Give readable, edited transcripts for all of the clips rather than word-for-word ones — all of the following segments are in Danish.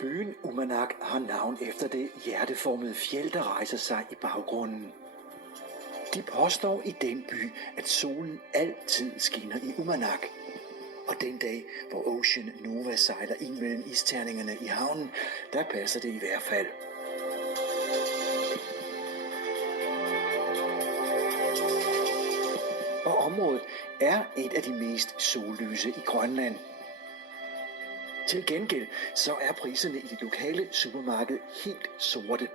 Byen Uummannaq har navn efter det hjerteformede fjeld, der rejser sig i baggrunden. De påstår i den by, at solen altid skinner i Uummannaq. Og den dag, hvor Ocean Nova sejler ind mellem isterningerne i havnen, der passer det i hvert fald. Og området er et af de mest sollyse i Grønland. Til gengæld så er priserne i det lokale supermarked helt sorte.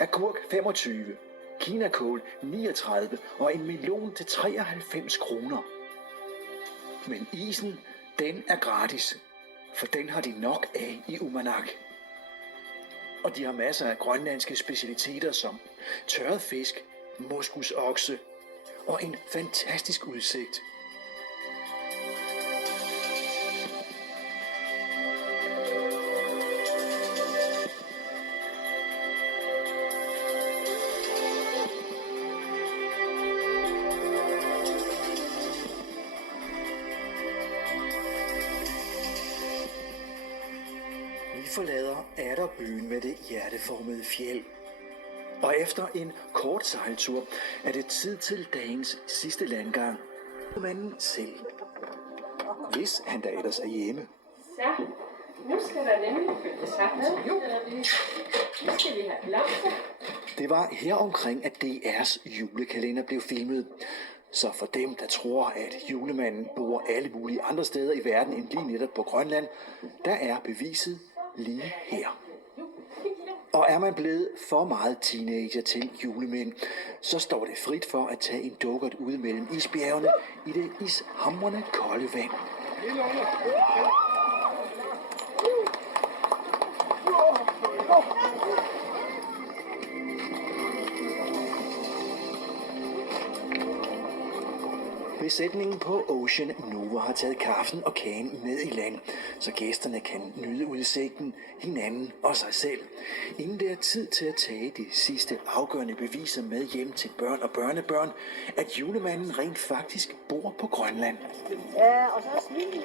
Agurk 25, kinakål 39 og en melon til 93 kroner. Men isen, den er gratis, for den har de nok af i Uummannaq. Og de har masser af grønlandske specialiteter som tørret fisk, moskusokse og en fantastisk udsigt. Vi forlader Atterbyen med det hjerteformede fjeld. Og efter en kort sejltur er det tid til dagens sidste landgang. Manden selv. Hvis han da ellers er hjemme. Så, nu skal der nemlig følges op med jul. Nu skal vi have blomster. Det var her omkring, at DR's julekalender blev filmet. Så for dem, der tror, at julemanden bor alle mulige andre steder i verden end lige netop på Grønland, der er beviset lige her. Og er man blevet for meget teenager til julemænd, så står det frit for at tage en dukkert ude mellem isbjergene i det ishamrende kolde vand. Besætningen på Ocean Nova har taget kaffen og kagen med i land, så gæsterne kan nyde udsigten, hinanden og sig selv, inden det er tid til at tage de sidste afgørende beviser med hjem til børn og børnebørn, at julemanden rent faktisk bor på Grønland. Ja, og så er svin